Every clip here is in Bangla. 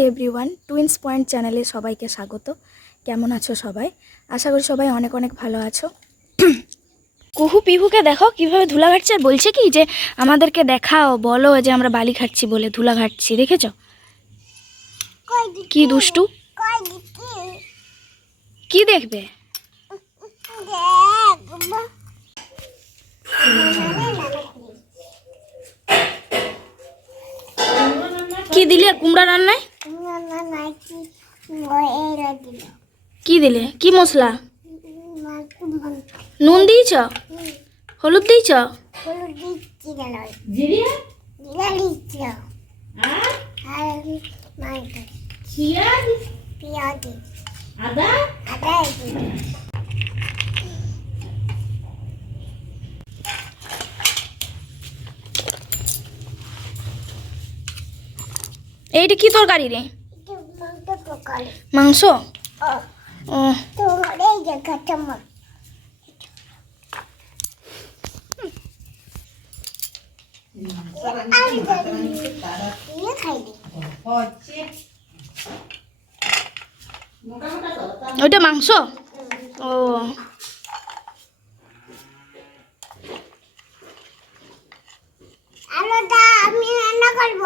হাই এভরিওয়ান, টুইন্স পয়েন্ট চ্যানেলে সবাইকে স্বাগত। কেমন আছো সবাই? আশা করি সবাই অনেক অনেক ভালো আছো। কুহু পিহুকে দেখো কিভাবে ধুলা ঘাটছে, আর বলছে কি যে আমাদেরকে দেখাও, বলো যে আমরা বালি খাচ্ছি বলে ধুলা ঘাটছি। দেখেছ কি দুষ্টু? কি দেখবে? কি দিলে কুমড়া রান্নায়? কি দিলে? কি মশলা? নুন দিয়েছ? হলুদ দিয়েছ? এইটা কি তরকারি রে? মাংস। ওইটা মাংস? ও, আমি রান্না করব।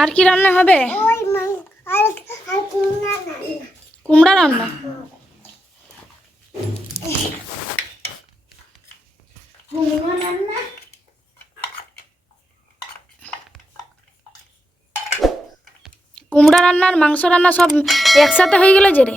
আর কি রান্না হবে? কুমড়া রান্না। কুমড়া রান্না আর মাংস রান্না সব একসাথে হয়ে গেল যে রে।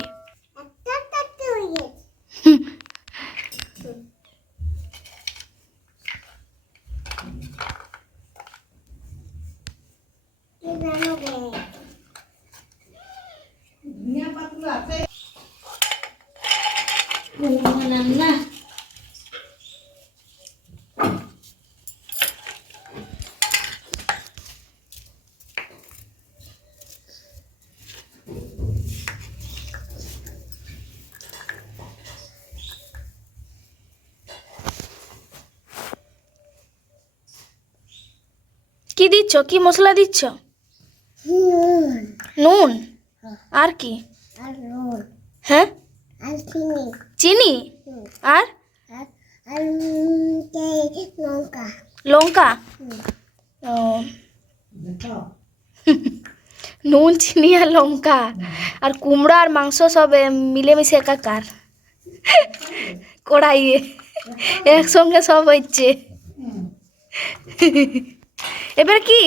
কি দিচ্ছ? কি মশলা দিচ্ছ? নুন। আর কি? হ্যাঁ, চিনি। আর লঙ্কা। ও, নুন চিনি আর লঙ্কা আর কুমড়া আর মাংস সব মিলেমিশে একাকার কড়াইয়ে একসঙ্গে সব হচ্ছে। এবার কি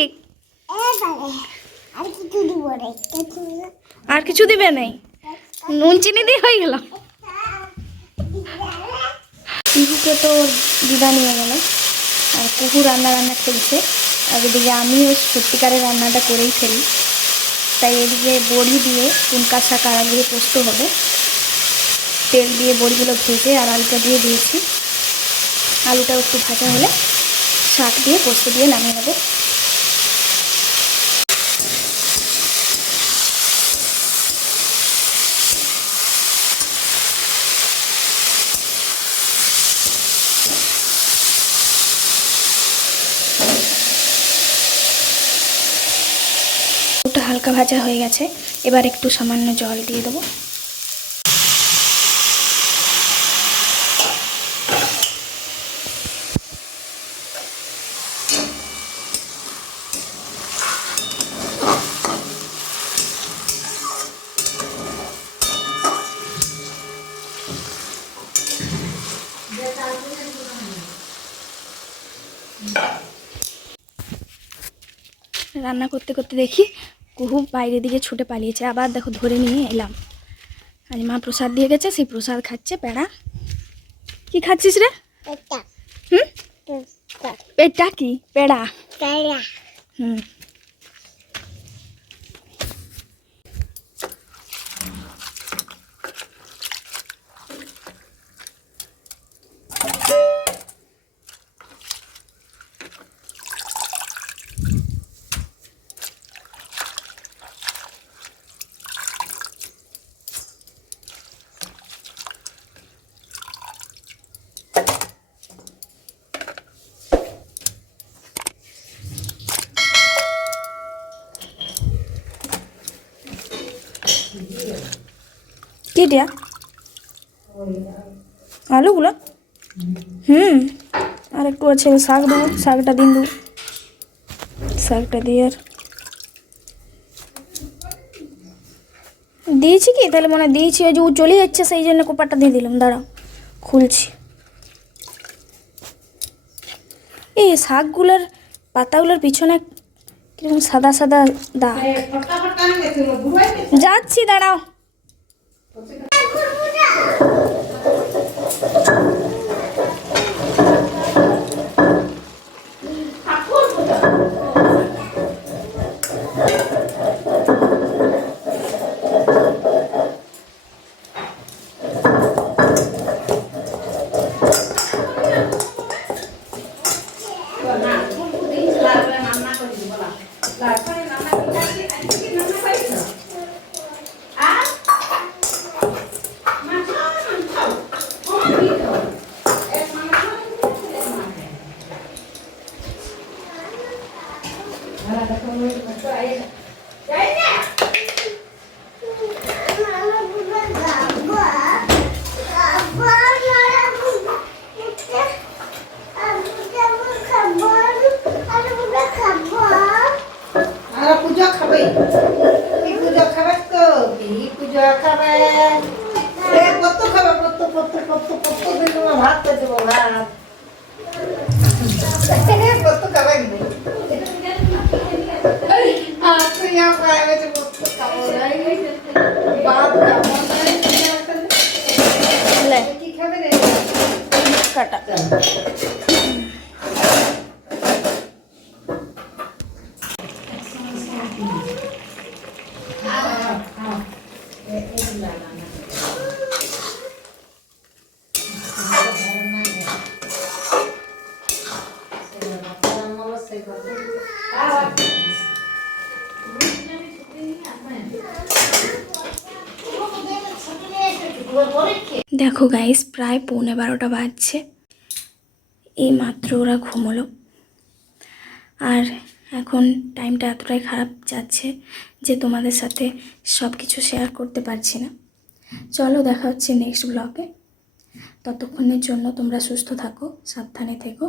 আর কিছু দিবে নাই? নুন চিনি দিয়ে হয়ে গেল। পিহুকে তো দিদা নিয়ে গেল, আর কুহু রান্না খেলছে, আর এদিকে আমিও সত্যিকারের রান্নাটা করেই ফেলি। তাই এদিকে বড়ি দিয়ে কুনকা শাক আর আলু দিয়ে পোস্ত হবে। তেল দিয়ে বড়িগুলো ভেজে আর আলুটা দিয়ে দিয়েছি। আলুটা একটু ভাজা হলে শাক দিয়ে পোস্ত দিয়ে নামিয়ে নেব। হালকা ভাজা হয়ে গেছে, এবার একটু সামান্য জল দিয়ে দেবো। রান্না করতে করতে দেখি কুহু বাইরের দিকে ছুটে পালিয়েছে, আবার দেখো ধরে নিয়ে এলাম। আজ মা প্রসাদ দিয়ে গেছে, সেই প্রসাদ খাচ্ছে। পেড়া। কি খাচ্ছিস রে? পেটটা কি? পেড়া। হুম, কি দিয়া আলুগুলো আর একটু আছে শাক দেবো, শাকটা দিন দেবো, শাকটা দিয়ে আর দিয়েছি কি তাহলে মনে হয় দিয়েছি, ওই যে ও চলে যাচ্ছে সেই জন্য কুপারটা দিয়ে দিলাম। দাঁড়াও খুলছি। এই শাকগুলোর পাতাগুলোর পিছনে কিরকম সাদা সাদা দাগ। যাচ্ছি দাঁড়াও। পুজো খাবে, কি পুজো খাবে তো, কি পুজো খাবে, কত খাবে, কত কত কত কত দিন ভাত খেতে দেবো, ভাত কত খাবে কি খাবে রে কাটা দেখো গাইস, প্রায় 11:15 বাজছে। এই মাত্র ওরা ঘুমোলো, আর এখন টাইমটা এতটাই খারাপ যাচ্ছে যে তোমাদের সাথে সব কিছু শেয়ার করতে পারছি না। চলো দেখা হচ্ছে নেক্সট ব্লগে। ততক্ষণের জন্য তোমরা সুস্থ থাকো, সাবধানে থেকো।